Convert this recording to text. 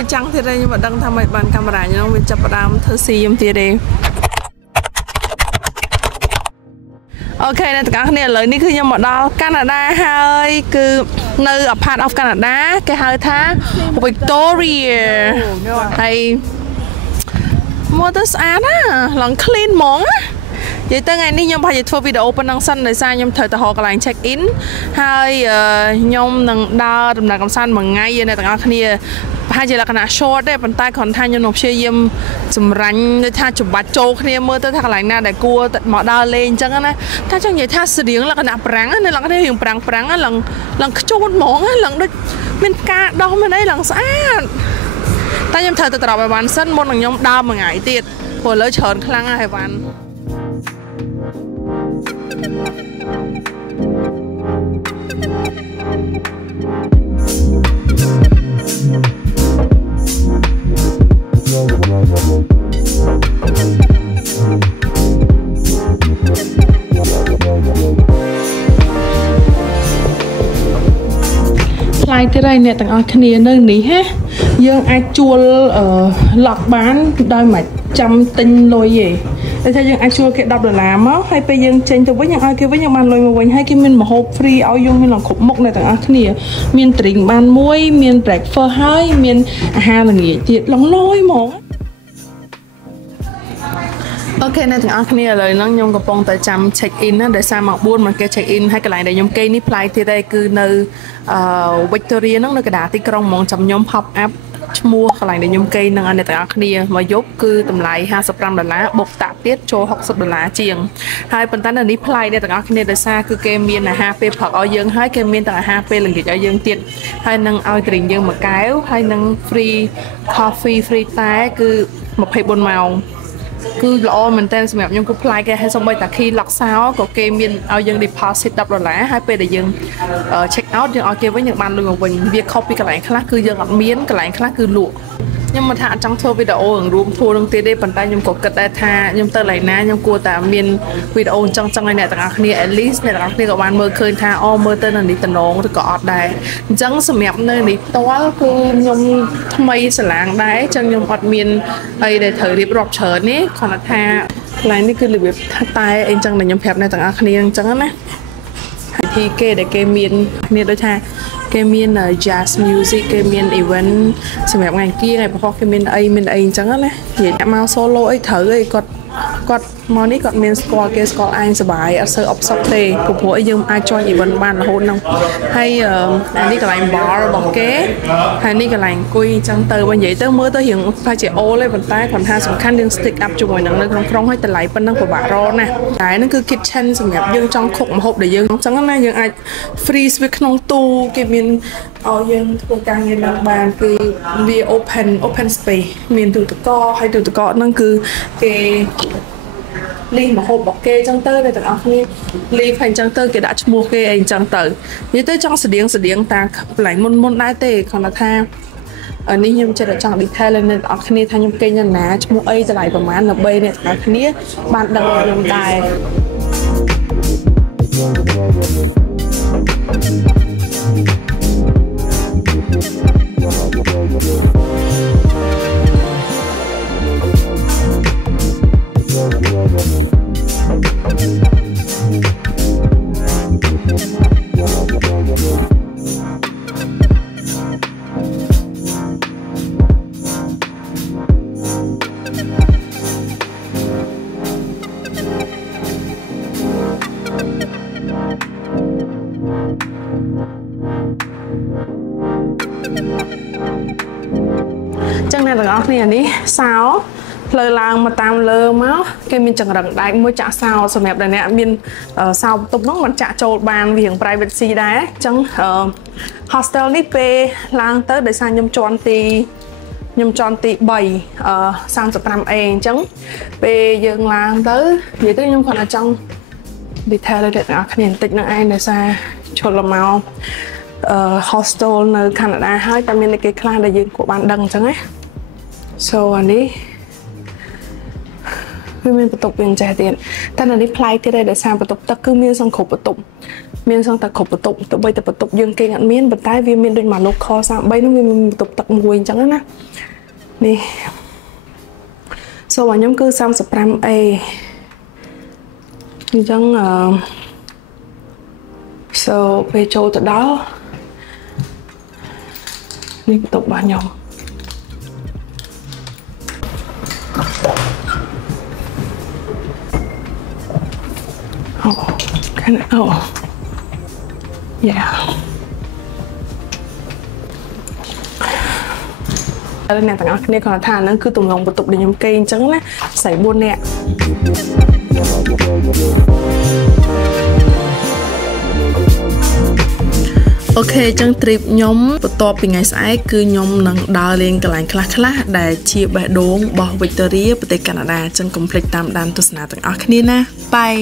គ្នាចង់ទៀតហើយខ្ញុំមិនដឹងថាមិនបានកាមេរ៉ាខ្ញុំវាចាប់ផ្ដើមធ្វើស៊ីខ្ញុំទៀតទេអូខេអ្នកទាំងអស់គ្នាឥឡូវនេះគឺខ្ញុំមកដល់កាណាដាហើយគឺនៅ a part of Canada គេហៅថា Victoria ហើយមើលទៅស្អាតណាឡើង clean ហ្មងនិយាយទៅថ្ងៃនេះខ្ញុំប្រហែលជាធ្វើវីដេអូប៉ុណ្ណឹងសិនដោយសារខ្ញុំត្រូវទៅរកកន្លែង check in ហើយខ្ញុំនឹងដើរដំណើរកម្សាន្តមួយថ្ងៃអ្នកទាំងអស់គ្នាប្រហែលជាលក្ខណៈ short ទេប៉ុន្តែគ្រាន់តែខ្ញុំនឹងព្យាយាមសម្រាញ់ដូចថាច្បាច់ចូលគ្នាមើលទៅថាកន្លែងណាដែលគួរមកដើរលេងអញ្ចឹងណាថាចង់និយាយថាស្រៀងលក្ខណៈប្រាំងណាលក្ខណៈរៀងប្រាំងឡើងខ្ជូតហ្មងឡើងដូចមានផ្កាដោះមានអីឡើងស្អាតតែខ្ញុំត្រូវទៅត្រឡប់ឲ្យបានសិនមុននឹងខ្ញុំដើរមួយថ្ងៃទៀតព្រោះឥឡូវច្រើនខ្លាំងហើយវ៉ាន់ថ្លៃទៀតហើយអ្នកទាំងអស់គ្នានៅនេះហ៎យើងអាចជួលឡុកបានដោយមិនចាំទិញលុយទេតែថាយើងអាចជួលគេ$10មកហើយពេលយើងចេញទៅវិញយើងឲ្យគេវិញយើងបានលុយមកវិញហើយគេមានម្ហូប free ឲ្យយើងមានឡើងគ្រប់មុខអ្នកទាំងអស់គ្នាមាន drink បានមួយមាន breakfast ហើយមានអាហារល្ងាចទៀតឡងលយហ្មងអូខេអ្នកទាំងអស់គ្នាឥឡូវហ្នឹងខ្ញុំកំពុងតែចាំ check in ណាដោយសារម៉ោង4មកគេ check in ហើយកន្លែងដែលខ្ញុំគេនេះប្លែកទៀតដែរគឺនៅVictoria ហ្នឹងនៅកណ្ដាលទីក្រុងហ្មងចាំខ្ញុំ pop up ឈ្មោះកន្លែងដែលខ្ញុំគេនឹងអ្នកទាំងអស់គ្នាមកយប់គឺតម្លៃ$55បុកតាក់ទៀតចូល$60ជាងហើយប៉ុន្តែនៅនេះប្លែកអ្នកទាំងអស់គ្នាដោយសារគឺគេមានអាហារពេលព្រឹកឲ្យយើងហើយគេមានទាំងអាហារពេលល្ងាចឲ្យយើងទៀតហើយនឹងឲ្យ drink យើងមួយកែវហើយនឹង free coffee free តែគឺ24ម៉ោងគឺល្អមែនតើសម្រាប់ខ្ញុំគឺប្លែកគេហើយសូម្បីតែ key lock សោក៏គេមានឲ្យយើង deposit $10ហើយពេលដែលយើង check out យើងឲ្យគេវិញយើងបានលុយមកវិញវាខុសពីកន្លែងខ្លះគឺយើងអត់មានកន្លែងខ្លះគឺលក់ខ្ញុំមិនថាអត់ចង់ធ្វើវីដេអូរួមធួរនឹងទៀតទេប៉ុន្តែខ្ញុំក៏គិតដែរថាខ្ញុំទៅកន្លែងណាខ្ញុំគួរតែមានវីដេអូអញ្ចឹងឲ្យអ្នកទាំងអស់គ្នា at least អ្នកទាំងអស់គ្នាក៏បានមើលឃើញថាអូមើលទៅនៅនេះតំណងឬក៏អត់ដែរអញ្ចឹងសម្រាប់នៅនេះផ្ទាល់គឺខ្ញុំថ្មីស្រឡាងដែរអញ្ចឹងខ្ញុំអត់មានអីដែលត្រូវរៀបរាប់ច្រើនទេគ្រាន់តែថាកន្លែងនេះគឺរបៀបថាតែអីអញ្ចឹងដែលខ្ញុំប្រាប់អ្នកទាំងអស់គ្នាអញ្ចឹងណាហើយទីគេដែលគេមានគ្នាដូចថាគេមាន jazz music គេមាន event សម្រាប់ថ្ងៃគៀថ្ងៃប្រហោះគេមានអីអញ្ចឹងណានិយាយមក solo អីត្រូវអីគាត់មកនេះគាត់មានស្គាល់គេស្គាល់ឯងសប្បាយអត់សូវអបសក់ទេព្រោះយើងអាច join event បានរហូតហ្នឹងហើយអានេះកន្លែង bar របស់គេហើយនេះកន្លែងអង្គុយអញ្ចឹងទៅបើនិយាយទៅមើលទៅរៀងថាជាអូលទេប៉ុន្តែគាត់ថាសំខាន់យើង stick up ជាមួយនឹងនៅក្នុងក្រុងហើយតម្លៃប៉ុណ្ណឹងពិបាករកណាតែហ្នឹងគឺ kitchen សម្រាប់យើងចង់ខុកម្ហូបដែលយើងអញ្ចឹងណាយើងអាច freeze វាក្នុងទូគេមានឲ្យយើងធ្វើការងារឡើងបានគឺវា open space មានទូទឹកកកហើយទូទឹកកកហ្នឹងគឺគេលីមហូបរបស់គេអញ្ចឹងទៅតែទាំងអស់គ្នាលីហើយអញ្ចឹងទៅគេដាក់ឈ្មោះគេអីអញ្ចឹងទៅនិយាយទៅចង់ស្តៀងតាកន្លែងមុនដែរទេគ្រាន់តែថានេះខ្ញុំចិត្តចង់ detail lênអ្នកនរគ្នាថាខ្ញុំគេញណាឈ្មោះអីតម្លៃប្រហែលដើម្បីអ្នកនរគ្នាបានដឹងខ្ញុំដែរចឹងអ្នកទាំងអស់គ្នានេះសោផ្លូវឡើងមកតាមលើមកគេមានចង្រឹងដែកមួយចាក់សោសម្រាប់អ្នកមានសោបន្ទប់ហ្នឹងមិនចាក់ចូលបានវាង privacy ដែរអញ្ចឹង hostel នេះពេលឡើងទៅដោយសារខ្ញុំជន់ទី3 35A អញ្ចឹងពេលយើងឡើងទៅនិយាយទៅខ្ញុំគាត់អាចចង់ detail ឲ្យអ្នកទាំងអស់គ្នាបន្តិចនឹងឯងដោយសារឈុលមក hostel នៅកាណាដាហើយតែមានគេខ្លះដែលយើងក៏បានដឹងអញ្ចឹងណា so អានេះវាមានបន្ទប់វាចេះទៀតតែនៅនេះប្លែកទៀតដែរដោយសារបន្ទប់ទឹកគឺមានសង្គ្រប់បន្ទប់ មានសងតែគ្រប់បន្ទប់ទៅបីតែបន្ទប់យើងគេអត់មានប៉ុន្តែវាមានដូចមកលោកខ33នោះវាមានបន្ទប់ទឹកមួយអញ្ចឹងណានេះ so ខ្ញុំគឺ 35A អញ្ចឹងso ពេលចូលទៅដល់នេះបន្ទប់របស់ខ្ញុំ Oh, can I, oh, yeah. ហើយអ្នកទាំងអស់គ្នាគាត់ថាហ្នឹងគឺទំនងបន្ទប់ដែលខ្ញុំគេអញ្ចឹងណាស្រី4នាក់ អូខេអញ្ចឹង trip ខ្ញុំបន្ទាប់ពីថ្ងៃស្អែកគឺខ្ញុំនឹងដើរលេងកន្លែងខ្លះៗដែលជាបេះដូងរបស់ Victoria ប្រទេសកាណាដាអញ្ចឹងកុំភ្លេចតាមដានទស្សនាទាំងអស់គ្នាណាបាយ